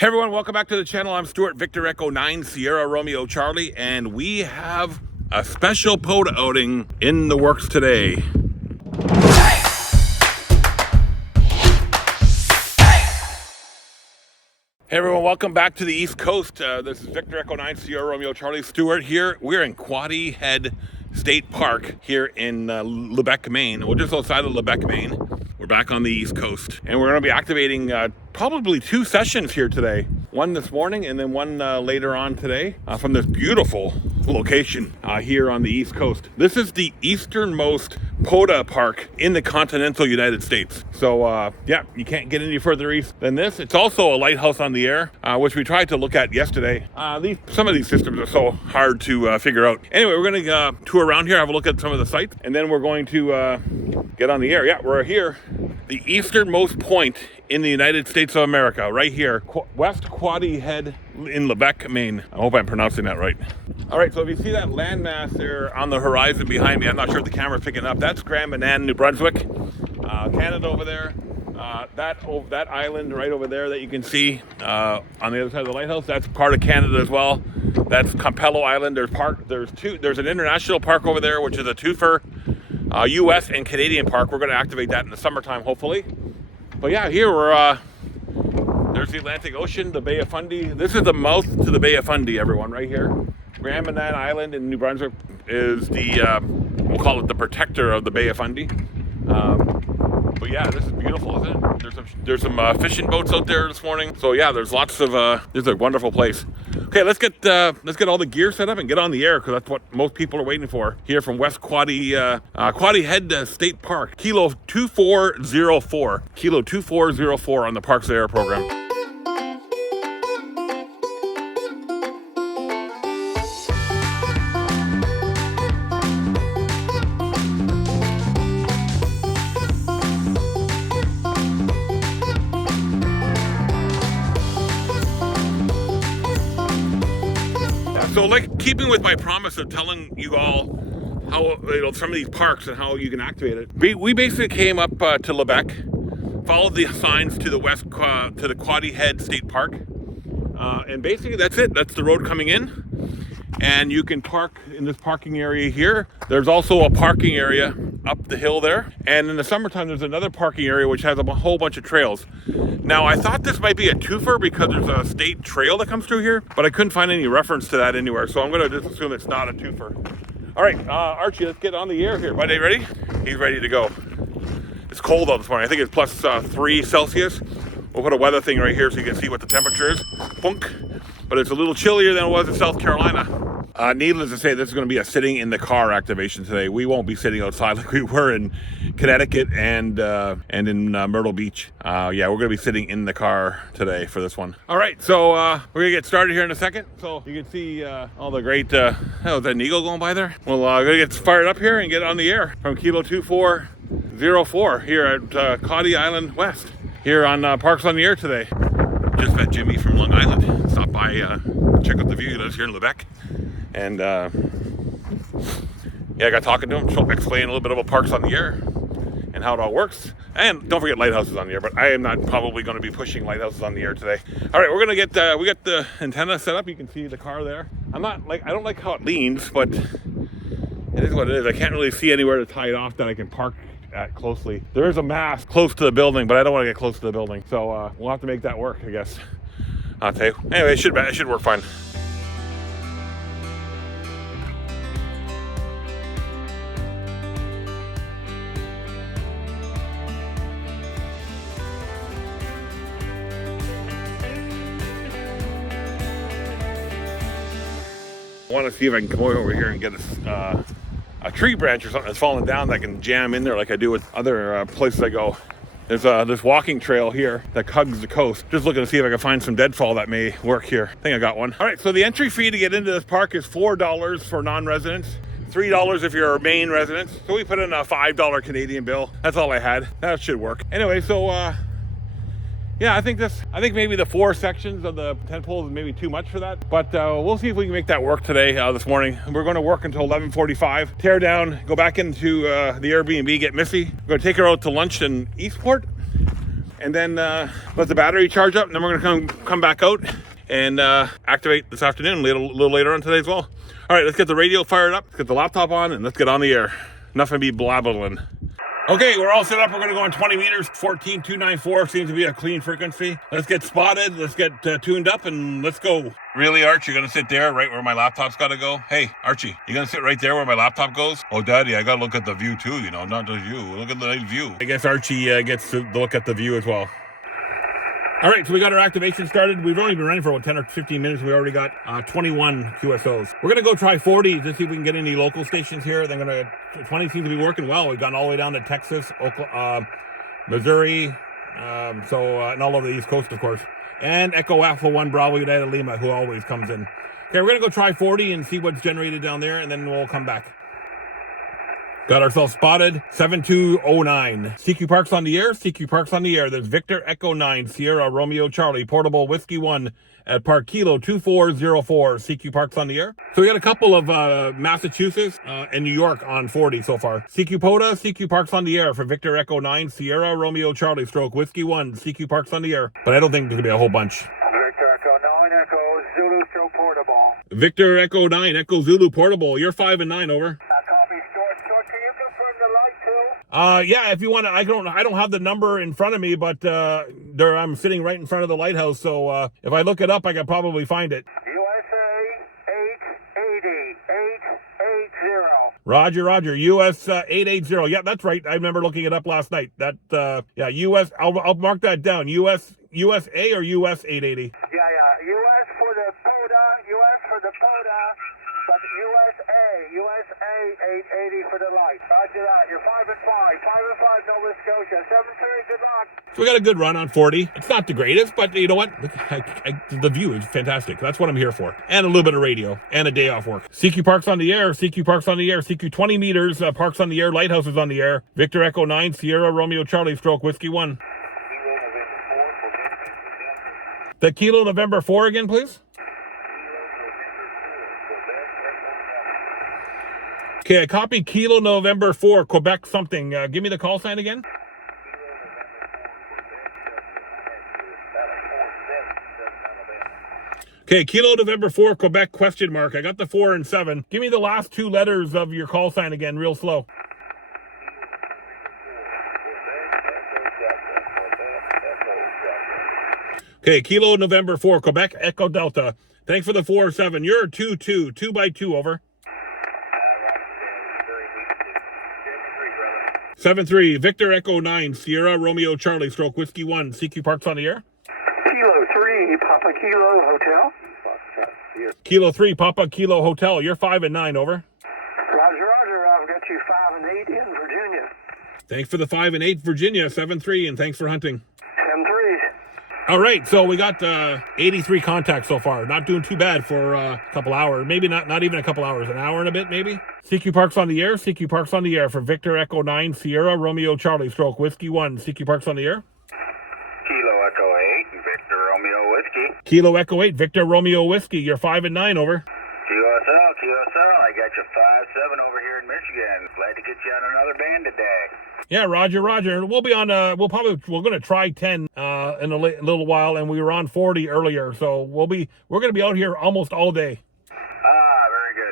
Hey everyone, welcome back to the channel. I'm Stuart, Victor Echo 9, Sierra Romeo Charlie, and we have a special POTA outing in the works today. Hey everyone, welcome back to the East Coast. This is Victor Echo 9, Sierra Romeo Charlie, Stuart here. We're in Quoddy Head State Park here in Lubec, Maine. We're just outside of Lubec, Maine. We're back on the East Coast, and we're going to be activating probably 2 sessions here today. One this morning and then one later on today from this beautiful location here on the East Coast. This is the easternmost POTA park in the continental United States. So yeah, you can't get any further east than this. It's also a lighthouse on the air, which we tried to look at yesterday. Some of these systems are so hard to figure out. Anyway, we're going to tour around here, have a look at some of the sites, and then we're going to get on the air. Yeah, we're here, the easternmost point in the United States of America, right here, West Quoddy Head in Lubec, Maine. I hope I'm pronouncing that right. All right, so if you see that landmass there on the horizon behind me, I'm not sure if the camera's picking up, that's Grand Manan, New Brunswick, Canada over there. That island right over there that you can see on the other side of the lighthouse, that's part of Canada as well. That's Campello Island. There's an international park over there, which is a twofer, US and Canadian park. We're going to activate that in the summertime, hopefully. But yeah, here there's the Atlantic Ocean, the Bay of Fundy. This is the mouth to the Bay of Fundy, everyone, right here. Grand Manan Island in New Brunswick is we'll call it the protector of the Bay of Fundy. But yeah, this is beautiful, isn't it? There's some fishing boats out there this morning. So yeah, there's lots of, this is a wonderful place. Okay, let's get all the gear set up and get on the air, because that's what most people are waiting for here from West Quoddy Head State Park. Kilo 2404. Kilo 2404 on the Parks Air program. So, like, keeping with my promise of telling you all how, some of these parks and how you can activate it, we basically came up to Lubec, followed the signs to the to the Quoddy Head State Park, and basically that's it. That's the road coming in, and you can park in this parking area here. There's also a parking area up the hill there, and in the summertime there's another parking area which has a whole bunch of trails. Now, I thought this might be a twofer because there's a state trail that comes through here, but I couldn't find any reference to that anywhere, so I'm going to just assume it's not a twofer. All right, Archie, let's get on the air here. Buddy, ready? He's ready to go. It's cold out this morning. I think it's plus 3 Celsius. We'll put a weather thing right here so you can see what the temperature is. Bunk. But it's a little chillier than it was in South Carolina. Needless to say, this is going to be a sitting in the car activation today. We won't be sitting outside like we were in Connecticut and in Myrtle Beach. Yeah, we're going to be sitting in the car today for this one. All right, so we're going to get started here in a second. So you can see all the great, is that an eagle going by there? Well, we're going to get fired up here and get on the air from Kilo 2404 here at Quoddy Island West, here on Parks on the Air today. Just met Jimmy from Long Island. Stopped by, check out the view. He lives here in Lubec. And yeah, I got talking to him, explain a little bit about Parks on the Air and how it all works. And don't forget lighthouses on the air, but I am not probably going to be pushing lighthouses on the air today. All right, we're going to get, we got the antenna set up. You can see the car there. I don't like how it leans, but it is what it is. I can't really see anywhere to tie it off that I can park at closely. There is a mast close to the building, but I don't want to get close to the building. So we'll have to make that work, I guess. I'll tell you. Anyway, it should work fine. I want to see if I can come over here and get a tree branch or something that's fallen down that I can jam in there like I do with other places I go. There's this walking trail here that hugs the coast. Just looking to see if I can find some deadfall that may work here. I think I got one. All right, so the entry fee to get into this park is $4 for non-residents, $3 if you're a Maine resident. So we put in a $5 Canadian bill. That's all I had. That should work. Anyway, so yeah, I think maybe the 4 sections of the 10 poles is maybe too much for that, but we'll see if we can make that work today, this morning. We're going to work until 11:45, tear down, go back into the Airbnb, get Missy. We're going to take her out to lunch in Eastport, and then let the battery charge up, and then we're gonna come back out and activate this afternoon, a little later on today as well. All right, let's get the radio fired up, let's get the laptop on, and let's get on the air. Enough of me blabbling. Okay, we're all set up. We're going to go on 20 meters. 14294 seems to be a clean frequency. Let's get spotted. Let's get tuned up, and let's go. Really, Arch, you're going to sit there right where my laptop's got to go? Hey, Archie, you're going to sit right there where my laptop goes? Oh, Daddy, I got to look at the view too, you know, not just you. Look at the nice view. I guess Archie gets to look at the view as well. All right, so we got our activation started. We've only been running for about 10 or 15 minutes. We already got 21 QSOs. We're going to go try 40 to see if we can get any local stations here. 20 seems to be working well. We've gone all the way down to Texas, Oklahoma, Missouri, and all over the East Coast, of course. And Echo Alpha 1 Bravo United Lima, who always comes in. Okay, we're going to go try 40 and see what's generated down there, and then we'll come back. Got ourselves spotted, 7209. CQ Park's on the air, CQ Park's on the air. There's Victor Echo 9, Sierra Romeo Charlie, Portable Whiskey 1 at Park Kilo 2404. CQ Park's on the air. So we got a couple of Massachusetts and New York on 40 so far. CQ POTA, CQ Park's on the air for Victor Echo 9, Sierra Romeo Charlie, Stroke Whiskey 1. CQ Park's on the air. But I don't think there's going to be a whole bunch. Victor Echo 9, Echo Zulu, Stroke Portable. Victor Echo 9, Echo Zulu Portable. You're 5 and 9, over. Yeah, if you want to, I don't have the number in front of me, but I'm sitting right in front of the lighthouse, so if I look it up, I can probably find it. USA 880. Roger. US 880. Yeah, that's right. I remember looking it up last night. That yeah, US. I'll mark that down. USA or US 880. Yeah. US for the POTA. But USA 880 for the light. Roger that. You're 5 and 5. 5 and 5, Nova Scotia. 7-3, good luck. So we got a good run on 40. It's not the greatest, but you know what? The view is fantastic. That's what I'm here for. And a little bit of radio. And a day off work. CQ Park's on the air. CQ Park's on the air. CQ 20 meters. Park's on the air. Lighthouse is on the air. Victor Echo 9, Sierra Romeo Charlie, Stroke Whiskey 1. The Kilo November 4 again, please. Okay, I copy Kilo November 4, Quebec something. Give me the call sign again. Okay, Kilo November 4, Quebec question mark. I got the 4 and 7. Give me the last 2 letters of your call sign again, real slow. Okay, Kilo November 4, Quebec Echo Delta. Thanks for the 4-7. You're 2-2, 2 by 2, over. 7-3, Victor Echo 9, Sierra Romeo Charlie, Stroke Whiskey 1. CQ Park's on the air. Kilo 3, Papa Kilo Hotel. Kilo 3, Papa Kilo Hotel. You're 5 and 9, over. Roger. I've got you 5 and 8 in Virginia. Thanks for the 5 and 8, Virginia. 7-3, and thanks for hunting. 10-3. All right, so we got 83 contacts so far. Not doing too bad for a couple hours. Maybe not even a couple hours. An hour and a bit, maybe. CQ Park's on the air. CQ Park's on the air for Victor Echo 9, Sierra Romeo Charlie, Stroke Whiskey 1. CQ Park's on the air. Kilo Echo 8, Victor Romeo Whiskey. Kilo Echo 8, Victor Romeo Whiskey. You're 5 and 9, over. QSL, I got you 5-7 over here in Michigan. Glad to get you on another band today. Yeah, Roger. We'll be on. We're going to try 10 in a little while, and we were on 40 earlier, so we're going to be out here almost all day.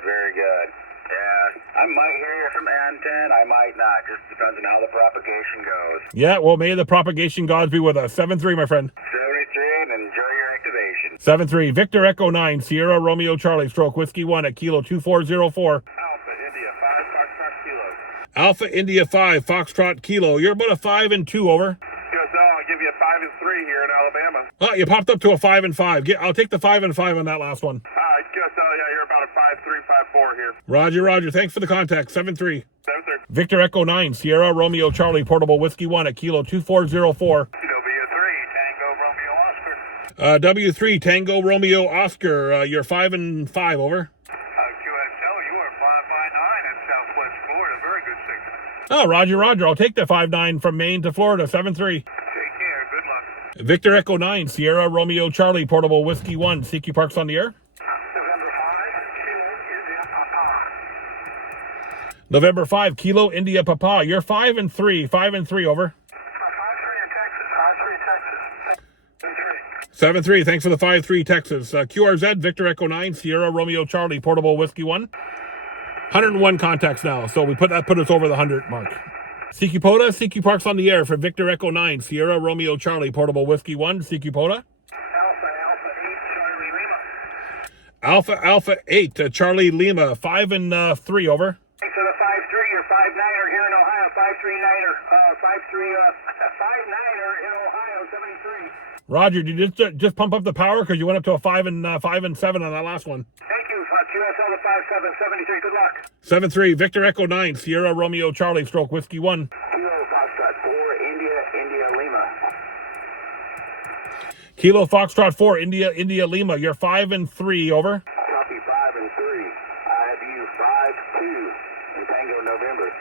Very good. Yeah, I might hear you from N10, I might not. Just depends on how the propagation goes. Yeah, well, may the propagation gods be with us. 7-3, my friend. 73, and enjoy your activation. 7-3, Victor Echo 9, Sierra Romeo Charlie, Stroke Whiskey 1 at Kilo 2404. Alpha India 5, Foxtrot Kilo. You're about a 5 and 2, over. I'll give you a 5 and 3 here in Alabama. Oh, you popped up to a 5 and 5. I'll take the 5 and 5 on that last one. Yeah, you're about a 5-3, 5-4 here. Roger. Thanks for the contact. 7-3. 7-3. Victor Echo 9, Sierra Romeo Charlie, Portable Whiskey 1 at Kilo 2404. W3, Tango Romeo Oscar. W3, Tango Romeo Oscar. You're 5 and 5, over. QSL, you are 5-9 in Southwest Florida. Very good signal. Oh, Roger. I'll take the 5-9 from Maine to Florida. 7-3. Take care. Good luck. Victor Echo 9, Sierra Romeo Charlie, Portable Whiskey 1. CQ Park's on the air. November 5, Kilo India Papa. You're 5 and 3. 5 and 3, over. 5-3 in Texas. 5-3 in 7-3, thanks for the 5-3 Texas. QRZ, Victor Echo 9, Sierra Romeo Charlie, Portable Whiskey 1. 101 contacts now, so we put us over the 100 mark. CQ POTA, CQ Parks on the air for Victor Echo 9, Sierra Romeo Charlie, Portable Whiskey 1, CQ POTA. Alpha 8, Charlie Lima, 5 and 3, over. Thanks for the 5-3, you're 5-9er here in Ohio, 5-3-9er, 5-9er in Ohio, 73. Roger, did you just pump up the power because you went up to a 5 and 7 on that last one? Thank you, QSL to 57, 73, good luck. 7-3, Victor Echo 9, Sierra Romeo Charlie, Stroke Whiskey 1. Kilo Foxtrot 4, India Lima. Kilo Foxtrot 4, India Lima, you're 5 and 3, over. Copy 5 and 3. I have you 5-2 in Tango November.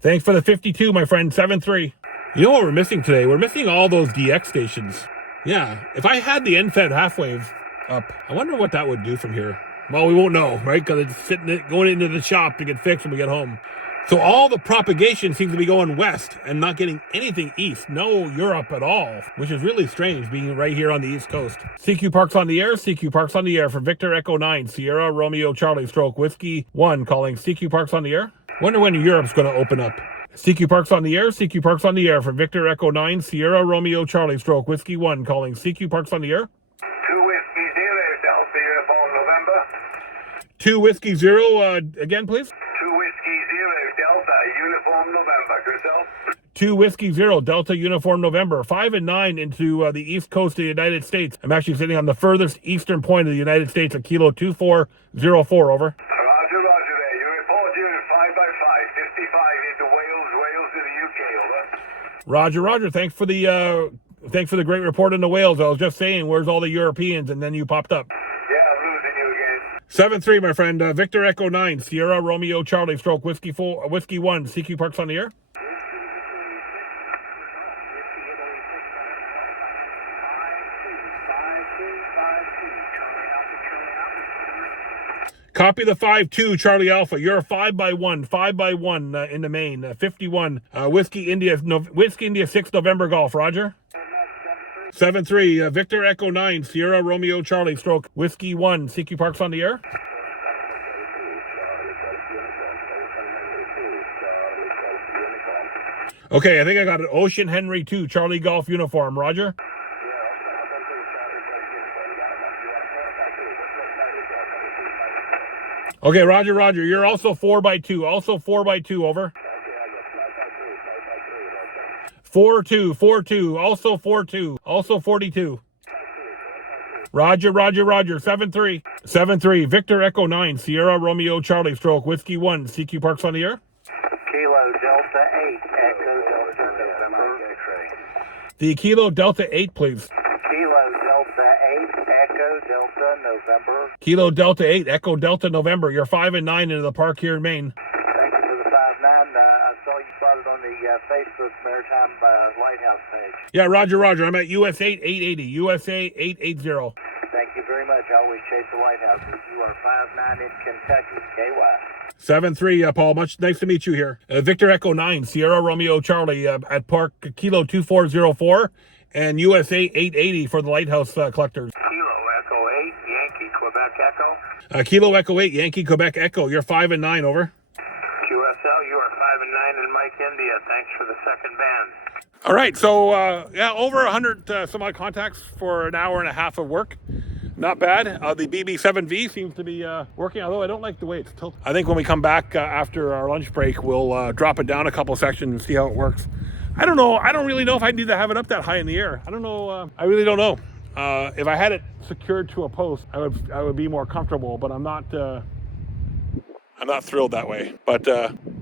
Thanks for the 52, my friend, 7-3. You know what we're missing today? We're missing all those DX stations. Yeah, if I had the end-fed half-wave up, I wonder what that would do from here. Well, we won't know, right? Because it's going into the shop to get fixed when we get home. So all the propagation seems to be going west and not getting anything east. No Europe at all, which is really strange being right here on the East Coast. CQ Parks on the air. CQ Parks on the air for Victor Echo 9, Sierra Romeo Charlie, Stroke Whiskey 1, calling CQ Parks on the air. Wonder when Europe's going to open up. CQ Parks on the air. CQ Parks on the air for Victor Echo 9, Sierra Romeo Charlie, Stroke Whiskey 1, calling CQ Parks on the air. 2 Whiskey 0, Delta Uniform November. 2 Whiskey 0, again, please. 2 Whiskey 0, Delta Uniform November. Yourself? 2 Whiskey 0, Delta Uniform November. 5 and 9 into the east coast of the United States. I'm actually sitting on the furthest eastern point of the United States at Kilo 2404, over. Roger there. You report unit 5x5, 55 into Wales to the UK, over. Roger. Thanks for the great report into Wales. I was just saying, where's all the Europeans? And then you popped up. Yeah, I'm losing you again. 7-3, my friend. Victor Echo 9, Sierra Romeo Charlie, Stroke Whiskey 1, CQ Parks on the air. Copy the 5-2, Charlie Alpha. You're 5x1 in the Maine. 51. Whiskey India 6 November Golf. Roger. 7-3. Victor Echo 9, Sierra Romeo Charlie, Stroke Whiskey 1. CQ Parks on the air. Okay, I think I got an Ocean Henry 2, Charlie Golf uniform. Roger. Okay, Roger. You're also 4x2. Also 4x2, over. 4-2. Also 4-2. Also 42. Roger. 7-3. 7-3. Victor Echo 9, Sierra Romeo Charlie, Stroke Whiskey 1. CQ Parks on the air. Kilo Delta 8, Echo Delta November. The Kilo Delta 8, please. Kilo Delta 8, Echo Delta November. Kilo Delta 8, Echo Delta November. You're 5 and 9 into the park here in Maine. Thank you for the 5-9. I saw you started on the Facebook Maritime Lighthouse page. Yeah, Roger. I'm at USA 880. USA 880. Thank you very much. I always chase the lighthouses. You are 5-9 in Kentucky, KY. 7-3, Paul. Nice to meet you here. Victor Echo 9, Sierra Romeo Charlie at Park Kilo 2404 and USA 880 for the lighthouse collectors. Kilo Echo 8, Yankee Quebec Echo. Kilo Echo 8, Yankee Quebec Echo. You're 5 and 9, over. QSL, you are 5 and 9 in Mike, India. Thanks for the second band. All right, so over 100 some odd contacts for an hour and a half of work. Not bad. The BB7V seems to be working, although I don't like the way it's tilted. I think when we come back after our lunch break, we'll drop it down a couple sections and see how it works. I don't know. I don't really know if I need to have it up that high in the air. I don't know. I really don't know. If I had it secured to a post, I would be more comfortable, but I'm not thrilled that way. But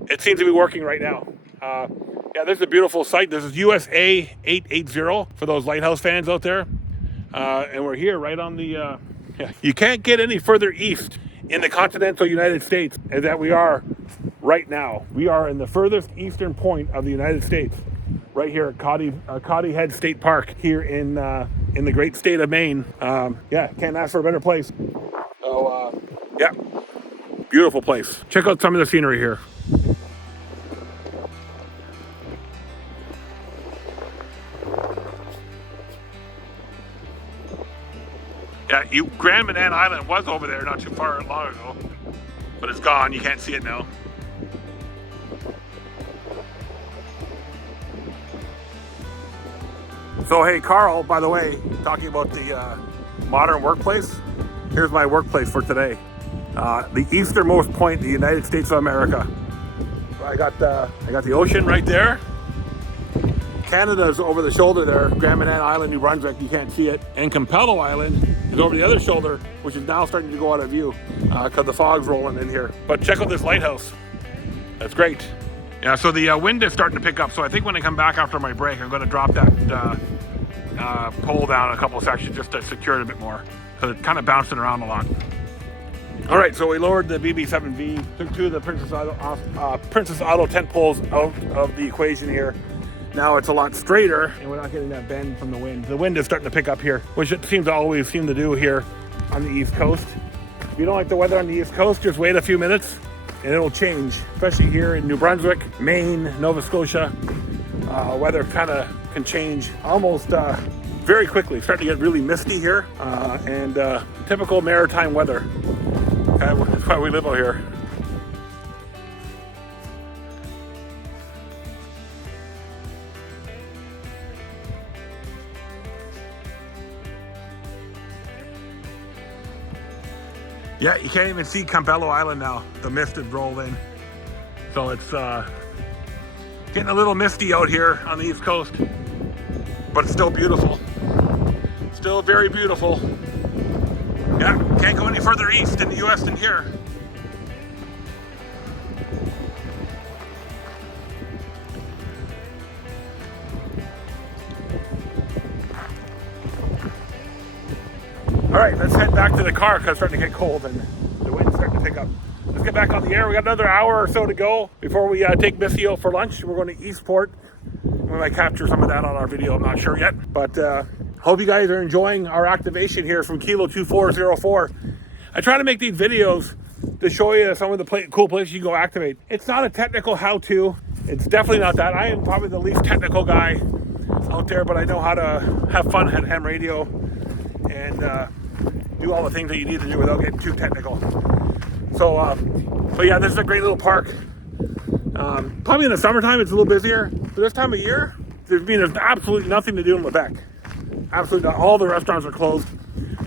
it seems to be working right now. Yeah, this is a beautiful site. This is USA 880 for those lighthouse fans out there. And we're here right on the, you can't get any further east in the continental United States than that we are right now. We are in the furthest eastern point of the United States, right here at Quoddy Head State Park here in the great state of Maine. Yeah, can't ask for a better place. So, yeah, beautiful place. Check out some of the scenery here. Yeah, Grand Banana Island was over there not too far long ago, but it's gone. You can't see it now. So hey, Carl, by the way, talking about the modern workplace, here's my workplace for today. The easternmost point in the United States of America. I got the ocean right there. Canada's over the shoulder there. Grand Banana Island, New Brunswick, you can't see it. And Campello Island is over the other shoulder, which is now starting to go out of view because the fog's rolling in here. But check out this lighthouse. That's great. Yeah, so the wind is starting to pick up. So I think when I come back after my break, I'm going to drop that pole down a couple sections just to secure it a bit more, because it's kind of bouncing around a lot. All right, so we lowered the BB7V, took two of the Princess Auto tent poles out of the equation here. Now it's a lot straighter, and we're not getting that bend from the wind. The wind is starting to pick up here, which it seems to always seem to do here on the East Coast. If you don't like the weather on the East Coast, just wait a few minutes and it'll change, especially here in New Brunswick, Maine, Nova Scotia. Weather kind of can change almost very quickly. It's starting to get really misty here, and typical maritime weather. That's why we live out here. Yeah, you can't even see Campello Island now. The mist has rolled in. So it's getting a little misty out here on the East Coast, but it's still beautiful. Still very beautiful. Yeah, can't go any further east in the US than here. All right, let's head back to the car because it's starting to get cold and the wind's starting to pick up. Let's get back on the air. We got another hour or so to go before we take Missy out for lunch. We're going to Eastport. We might capture some of that on our video, I'm not sure yet. But hope you guys are enjoying our activation here from Kilo 2404. I try to make these videos to show you some of the cool places you can go activate. It's not a technical how-to. It's definitely not that. I am probably the least technical guy out there, but I know how to have fun at ham radio and do all the things that you need to do without getting too technical. So, but yeah, this is a great little park. Probably in the summertime it's a little busier, but this time of year, there's absolutely nothing to do in Lubec. Absolutely not. All the restaurants are closed.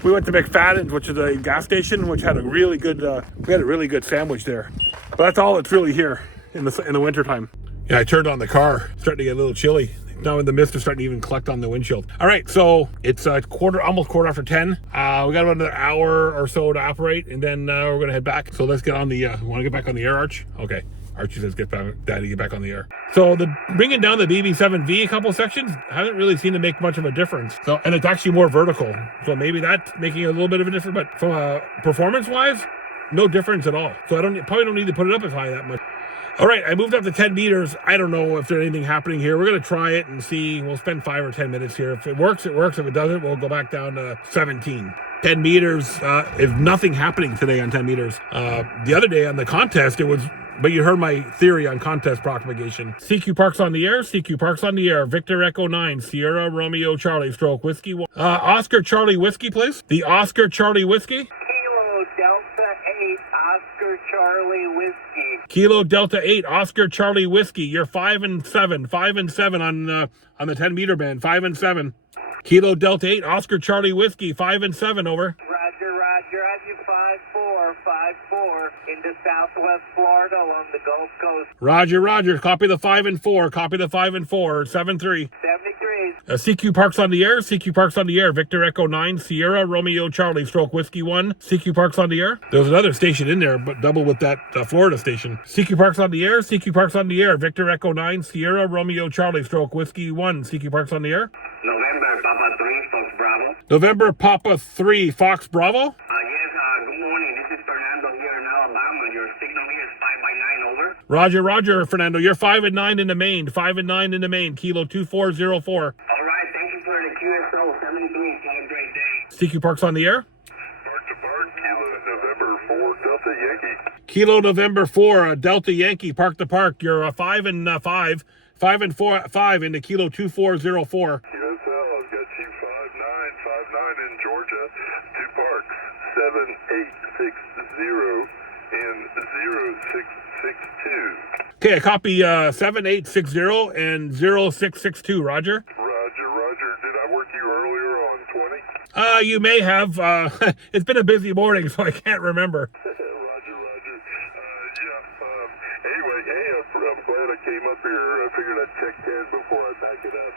We went to McFadden's, which is a gas station, which had a really good, we had a really good sandwich there. But that's all that's really here in the wintertime. Yeah, I turned on the car, starting to get a little chilly. Now the mist is starting to even collect on the windshield. All right, so it's almost quarter after 10. We got about another hour or so to operate, and then we're gonna head back. So let's get on the, wanna get back on the air, Arch? Okay, Archie says Daddy, get back on the air. So the bringing down the BB7V a couple sections hasn't really seemed to make much of a difference. So, and it's actually more vertical. So maybe that's making a little bit of a difference, but from performance-wise, no difference at all. So probably don't need to put it up as high that much. All right, I moved up to 10 meters. I don't know if there's anything happening here. We're going to try it and see. We'll spend 5 or 10 minutes here. If it works, it works. If it doesn't, we'll go back down to 17. 10 meters is nothing happening today on 10 meters. The other day on the contest, it was, but you heard my theory on contest propagation. CQ Park's on the air. CQ Park's on the air. Victor Echo 9, Sierra Romeo Charlie, stroke whiskey. Oscar Charlie whiskey, please. The Oscar Charlie whiskey. Kilo Delta 8, Oscar Charlie Whiskey. Kilo Delta 8, Oscar Charlie Whiskey. You're 5 and 7. 5 and 7 on the 10 meter band. 5 and 7. Kilo Delta 8, Oscar Charlie Whiskey. 5 and 7, over. Roger, roger. Have you 5-4, 5-4 into Southwest Florida along the Gulf Coast. Roger, roger. Copy the 5 and 4. Copy the 5 and 4. 7-3. 73. CQ Park's on the air. CQ Park's on the air. Victor Echo 9, Sierra Romeo Charlie, stroke whiskey 1. CQ Park's on the air. There's another station in there, but double with that Florida station. CQ Park's on the air. CQ Park's on the air. Victor Echo 9, Sierra Romeo Charlie, stroke whiskey 1. CQ Park's on the air. November Papa 3, Fox Bravo. November Papa 3, Fox Bravo. Yes, good morning. This is Fernando here in Alabama. Your signal here is 5 by 9, over. Roger, roger, Fernando. You're 5 and 9 in the Maine. 5 and 9 in the Maine. Kilo 2404. All right, thank you for the QSO 73. Have a great day. CQ Park's on the air. Park to Park, Kilo November 4, Delta Yankee. Kilo November 4, Delta Yankee, Park to Park. You're 5 and 5. 5 and 5 into Kilo 2404. QSL, I've got 25959 in Georgia. 2 and 0662. Okay, I copy 7860 and 0662, Roger. Roger. Did I work you earlier on 20? You may have. It's been a busy morning, so I can't remember. Roger. Anyway, hey, I'm glad I came up here. I figured I'd check 10 before I back it up.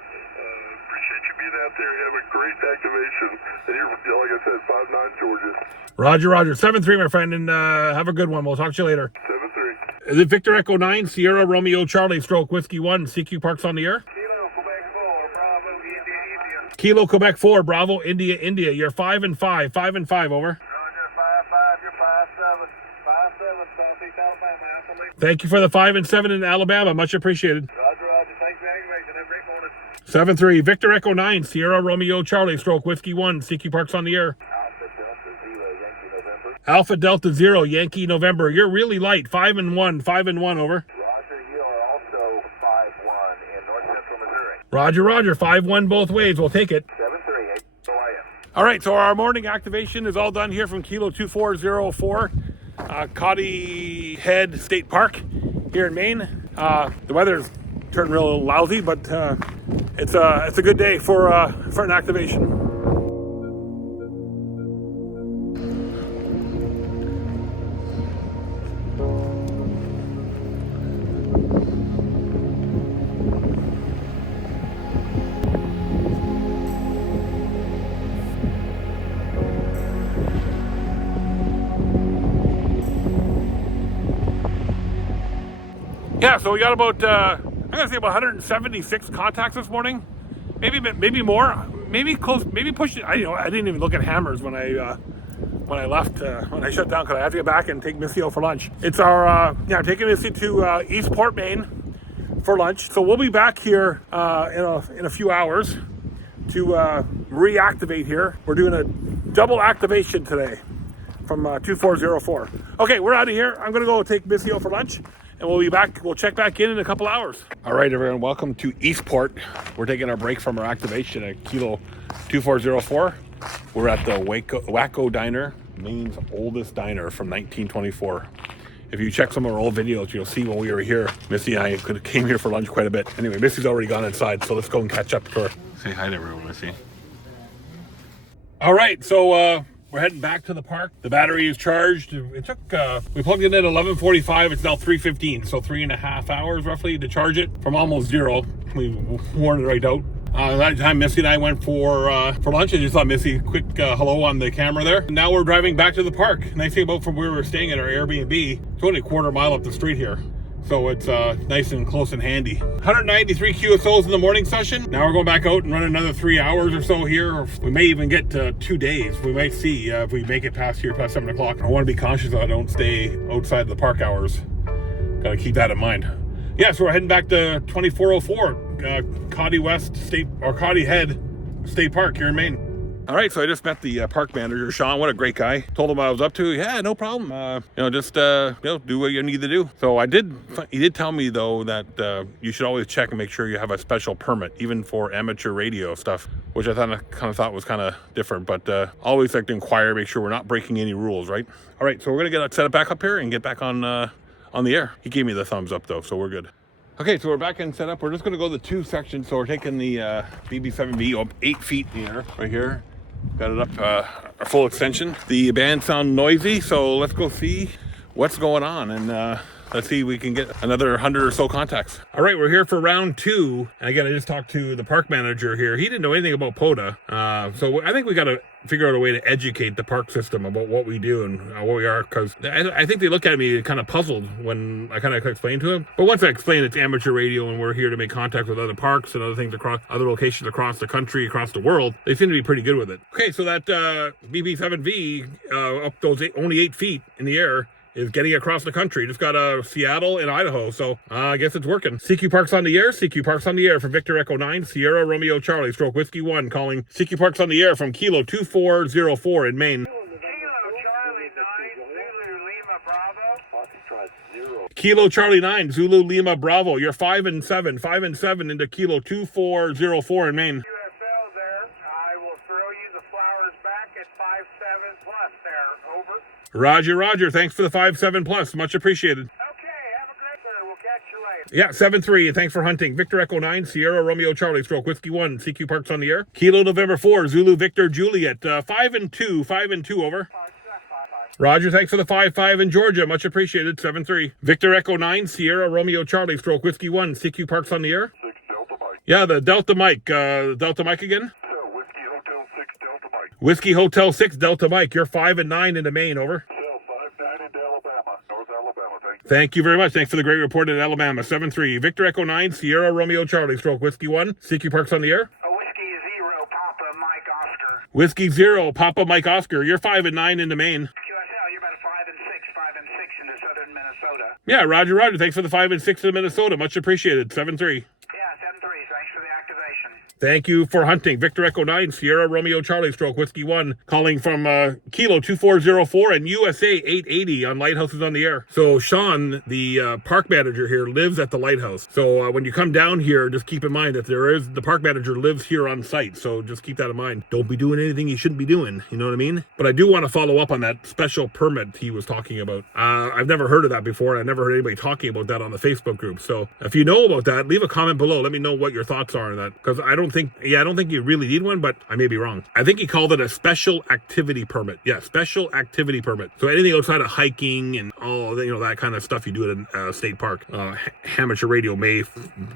Appreciate you being out there. Have a great activation. And you're, like I said, 5'9", Georgia. Roger. 7-3, my friend, and have a good one. We'll talk to you later. 7-3. Is it Victor Echo 9, Sierra Romeo Charlie, Stroke Whiskey 1, CQ Park's on the air? Kilo Quebec 4, Bravo, India. You're 5 and 5, 5 and 5, over. Roger, 5-5, you're 5-7. 5-7, Southeast Alabama, Thank you for the 5 and 7 in Alabama. Much appreciated. Roger. Thanks for the activation. Have a great morning. 7-3, Victor Echo 9, Sierra Romeo Charlie, Stroke Whiskey 1, CQ Park's on the air. Alpha Delta 0, Yankee November. You're really light, 5 and 1, 5 and 1, over. Roger, you are also 5-1 in North Central Missouri. Roger, 5-1 both ways. We'll take it. 7-3, go ahead. All right, so our morning activation is all done here from Kilo 2404, Quoddy Head State Park here in Maine. The weather's turned real lousy, but it's a good day for an activation. Yeah, so we got about, I'm gonna say about 176 contacts this morning. Maybe more, maybe close, maybe push it. I didn't even look at hammers when I left, when I shut down, because I had to get back and take Missy out for lunch. It's our, taking Missy to Eastport, Maine for lunch. So we'll be back here in a few hours to reactivate here. We're doing a double activation today from 2404. Okay, we're out of here. I'm gonna go take Missy out for lunch. And we'll be back. We'll check back in a couple hours. All right, everyone. Welcome to Eastport. We're taking our break from our activation at Kilo 2404. We're at the Wacko Diner, Maine's oldest diner from 1924. If you check some of our old videos, you'll see when we were here, Missy and I came here for lunch quite a bit. Anyway, Missy's already gone inside, so let's go and catch up to her. Say hi to everyone, Missy. All right, so we're heading back to the park. The battery is charged. It took, we plugged it in at 11:45. It's now 3:15, so 3.5 hours roughly to charge it from almost zero. We worn it right out. That time Missy and I went for lunch. I just thought Missy, quick hello on the camera there. Now we're driving back to the park. Nice thing about from where we were staying at our Airbnb, it's only a quarter mile up the street here. So it's nice and close and handy. 193 QSOs in the morning session. Now we're going back out and run another 3 hours or so here. We may even get to 2 days. We might see if we make it past 7 o'clock. I want to be conscious that I don't stay outside the park hours. Gotta keep that in mind. Yeah, so we're heading back to 2404, Quoddy Head State Park here in Maine. All right, so I just met the park manager, Sean. What a great guy. Told him what I was up to. Yeah, no problem. Just do what you need to do. So he did tell me though that you should always check and make sure you have a special permit, even for amateur radio stuff, which I thought was kind of different. But always like to inquire, make sure we're not breaking any rules, right? All right, so we're gonna get set up back up here and get back on the air. He gave me the thumbs up though, so we're good. Okay, so we're back in setup. We're just gonna go the 2 sections. So we're taking the BB7V up 8 feet in the air right here. Got it up a full extension. The bands sound noisy, so let's go see what's going on, and let's see if we can get another 100 or so contacts. All right, we're here for round 2. And again, I just talked to the park manager here. He didn't know anything about POTA. So I think we got to figure out a way to educate the park system about what we do and what we are, because I think they look at me kind of puzzled when I kind of explain to them. But once I explain it's amateur radio and we're here to make contact with other parks and other things across other locations across the country, across the world, they seem to be pretty good with it. Okay, so that BB7V up those only 8 feet in the air is getting across the country. Just got Seattle and Idaho, so I guess it's working. CQ Park's on the air. CQ Park's on the air for Victor Echo 9, Sierra Romeo Charlie, Stroke Whiskey 1, calling CQ Park's on the air from Kilo 2404 in Maine. Kilo Charlie 9, Zulu Lima Bravo. You're 5 and 7, 5 and 7 into Kilo 2404 in Maine. USL there. I will throw you the flowers back at 5-7. plus there, over. Roger, Roger. Thanks for the 5-7 plus. Much appreciated. Okay, have a great day. We'll catch you later. Yeah, 7-3. Thanks for hunting. Victor Echo 9, Sierra Romeo Charlie, stroke Whiskey 1, CQ Parks on the air. Kilo November 4, Zulu Victor Juliet, 5-2, 5-2 over. Roger, thanks for the 5-5 in Georgia. Much appreciated. 7-3. Victor Echo 9, Sierra Romeo Charlie, stroke Whiskey 1, CQ Parks on the air. 6 Delta Mike. Yeah, the Delta Mike. Delta Mike again? So, Whiskey Hotel 6 Delta Mike. Whiskey Hotel 6 Delta Mike. You're 5-9 into Maine, over. So, 5-9 into Alabama, North Alabama. Thank you. Thank you very much. Thanks for the great report in Alabama. 7-3. Victor Echo 9, Sierra Romeo Charlie, stroke Whiskey 1, CQ Parks on the air. Whiskey 0, Papa Mike Oscar. Whiskey 0, Papa Mike Oscar. You're 5-9 into Maine. QSL, you're about 5 and 6 in the southern Minnesota. Yeah, Roger, Roger. Thanks for the 5 and 6 in Minnesota. Much appreciated. 7-3. Yeah, 7-3. Thanks for the activation. Thank you for hunting. Victor Echo 9, Sierra Romeo Charlie, stroke Whiskey 1, calling from Kilo 2404 and USA 880 on Lighthouses on the air. So Sean, the park manager here, lives at the lighthouse. So when you come down here, just keep in mind that the park manager lives here on site. So just keep that in mind. Don't be doing anything you shouldn't be doing. You know what I mean? But I do want to follow up on that special permit he was talking about. I've never heard of that before. I never heard anybody talking about that on the Facebook group. So if you know about that, leave a comment below. Let me know what your thoughts are on that. Because I don't think you really need one, but I may be wrong. I think he called it a special activity permit. Yeah, special activity permit. So anything outside of hiking and all that kind of stuff you do at a state park. Amateur radio may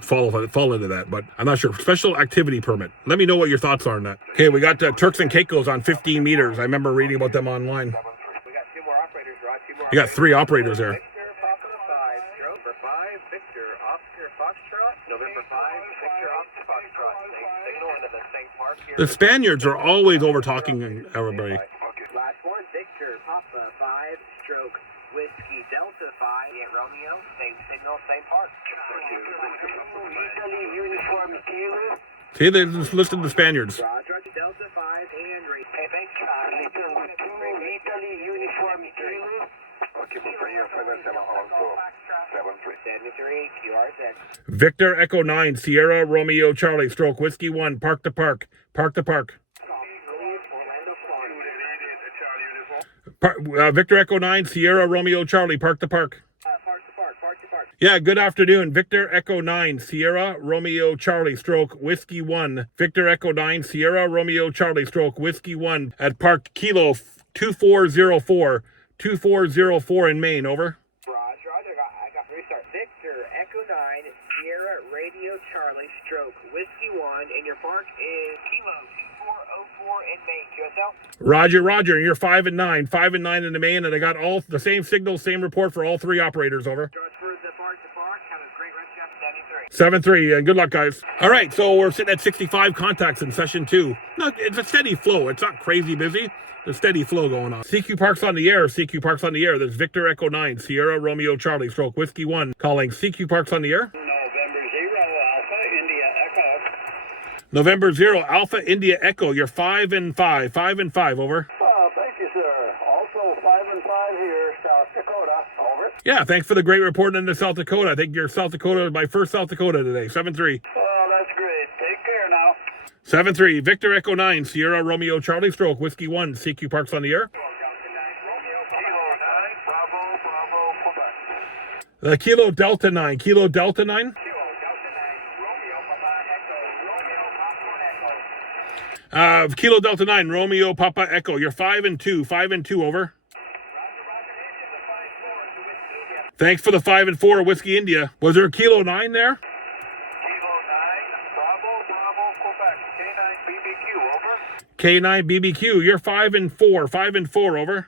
fall into that, but I'm not sure. Special activity permit. Let me know what your thoughts are on that. Okay, we got Turks and Caicos on 15 meters. I remember reading about them online. We got 2 more operators, Rod. 2 more. You got 3 operators there. Victor, Papa 5, November 5, Victor, Oscar, Foxtrot. November 5, Victor, Oscar, Foxtrot. Signal into the state park here. The Spaniards are always over talking everybody. Last one, Victor, Papa 5, stroke, Whiskey, Delta 5, Romeo, same signal, same park. Italy, uniform, Kilo. See, they just listed the Spaniards. Roger, Delta 5, Henry. Quebec, Charlie, 2, Italy, uniform, Kilo. Okay, we'll bring you a 7-7 on 73, QRZ. Victor Echo 9, Sierra Romeo Charlie, stroke Whiskey 1, park to park. Park to park. Victor Echo 9, Sierra Romeo Charlie, park to park. Park to park. Yeah, good afternoon. Victor Echo 9, Sierra Romeo Charlie, stroke Whiskey 1. Victor Echo 9, Sierra Romeo Charlie, stroke Whiskey 1 at Park Kilo 2404. 2404 in Maine, over. Roger, I got restart. Victor, Echo 9, Sierra, Radio Charlie, stroke, Whiskey 1, and your park is Kilo 2404 in Maine, QSL. Roger, Roger, and you're 5-9. 5-9 in the Maine, and I got all the same signal, same report for all 3 operators, over. Transfer the park to park, have a great rest of 73. 7-3, and good luck, guys. All right, so we're sitting at 65 contacts in session 2. No, it's a steady flow. It's not crazy busy. There's steady flow going on. CQ Parks on the air. CQ Parks on the air. There's Victor Echo 9, Sierra Romeo Charlie, stroke Whiskey 1, calling CQ Parks on the air. November 0, Alpha, India, Echo. November 0, Alpha India Echo. You're 5-5. 5-5, over. Thank you, sir. Also 5-5 here, South Dakota, over. Yeah, thanks for the great report into South Dakota. I think you're South Dakota, my first South Dakota today. 7-3. Oh, that's great. Take care now. 7-3, Victor Echo 9, Sierra Romeo Charlie, stroke Whiskey 1, CQ Parks on the air. Kilo Delta 9, Kilo Delta 9. Kilo Delta 9, Romeo Papa Echo. You're 5-2, 5-2, over. Thanks for the 5-4, Whiskey India. Was there a Kilo 9 there? Kilo 9, Bravo, Quebec. K9 BBQ, over. K9 BBQ, you're 5-4, 5-4, over. Roger,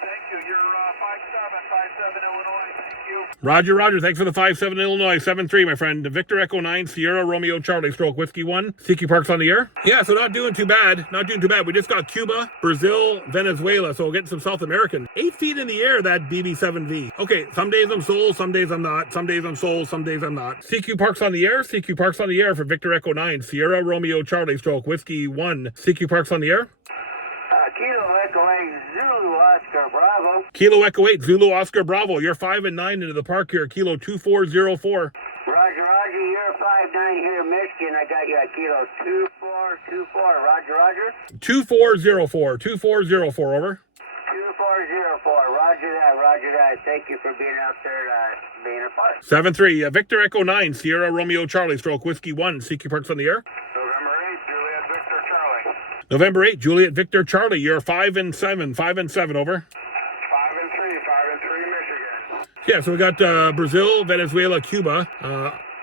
thank you. You're 5-7 Illinois, thank you. Roger, Roger, thanks for the 5-7 Illinois, 7-3, my friend. Victor Echo 9, Sierra Romeo Charlie, stroke Whiskey 1. CQ Parks on the air. Yeah, so not doing too bad. Not doing too bad. We just got Cuba, Brazil, Venezuela, so we're getting some South American. 8 feet in the air, that BB7V. Okay, some days I'm sold, some days I'm not. Some days I'm sold, some days I'm not. CQ Parks on the air. CQ Parks on the air for Victor Echo 9, Sierra Romeo Charlie, stroke Whiskey 1. CQ Parks on the air. Kilo Echo 8, Zulu Oscar, Bravo. Kilo Echo 8, Zulu Oscar Bravo. You're 5-9 into the park here. Kilo 2404. Roger, Roger, you're 5-9 here, Michigan. I got you at kilo 2424. Roger, Roger. 2404. 2404, over. 2404. Roger that. Thank you for being out there, being a part. 7-3. Victor Echo 9, Sierra Romeo Charlie, stroke Whiskey 1. CQ Parks on the air. November 8, Juliet Victor Charlie. November 8, Juliet Victor Charlie. You're 5 and 7. 5 and 7, over. 5 and 3, Michigan. Yeah, so we got Brazil, Venezuela, Cuba.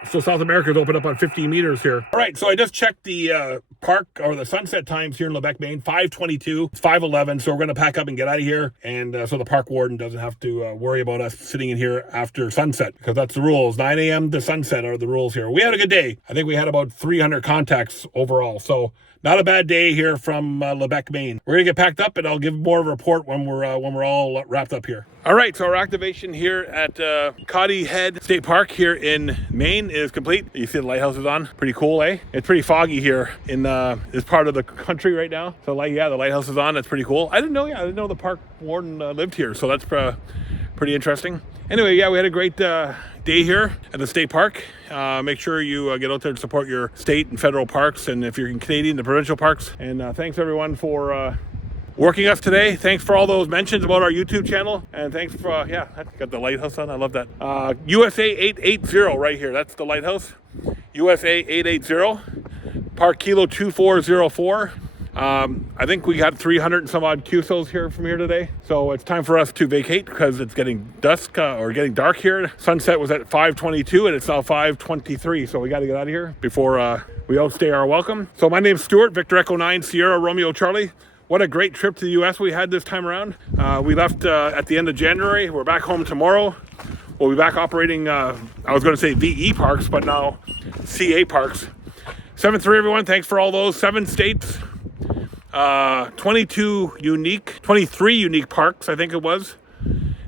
So South America's opened up on 15 meters here. All right, so I just checked the park or the sunset times here in Lubec, Maine. 5:22, 5:11. So we're going to pack up and get out of here, and so the park warden doesn't have to worry about us sitting in here after sunset, because that's the rules. 9 a.m. to sunset are the rules here. We had a good day. I think we had about 300 contacts overall. So not a bad day here from Lubec, Maine. We're gonna get packed up, and I'll give more of a report when we're all wrapped up here. All right, so our activation here at Quoddy Head State Park here in Maine is complete. You see the lighthouse is on. Pretty cool, eh? It's pretty foggy here in this part of the country right now. So yeah, the lighthouse is on. That's pretty cool. I didn't know the park warden lived here, so that's pretty interesting. Anyway, yeah, we had a great day here at the state park. Make sure you get out there and support your state and federal parks, and if you're in Canadian, the provincial parks. And thanks everyone for working us today. Thanks for all those mentions about our YouTube channel, and thanks for that's got the lighthouse on. I love that. USA 880 right here. That's the lighthouse. USA 880, park kilo 2404. I think we got 300 and some odd QSOs here from here today. So it's time for us to vacate because it's getting dusk or getting dark here. Sunset was at 5:22 and it's now 5:23. So we got to get out of here before we outstay our welcome. So my name's Stuart, Victor Echo 9, Sierra Romeo Charlie. What a great trip to the US we had this time around. We left at the end of January. We're back home tomorrow. We'll be back operating, I was going to say VE parks, but now CA parks. 7-3 everyone, thanks for all those. 7 states. 23 unique parks, I think it was,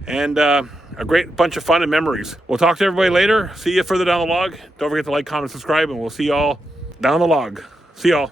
and a great bunch of fun and memories. We'll talk to everybody later. See you further down the log. Don't forget to like, comment, subscribe, and we'll see y'all down the log. See y'all.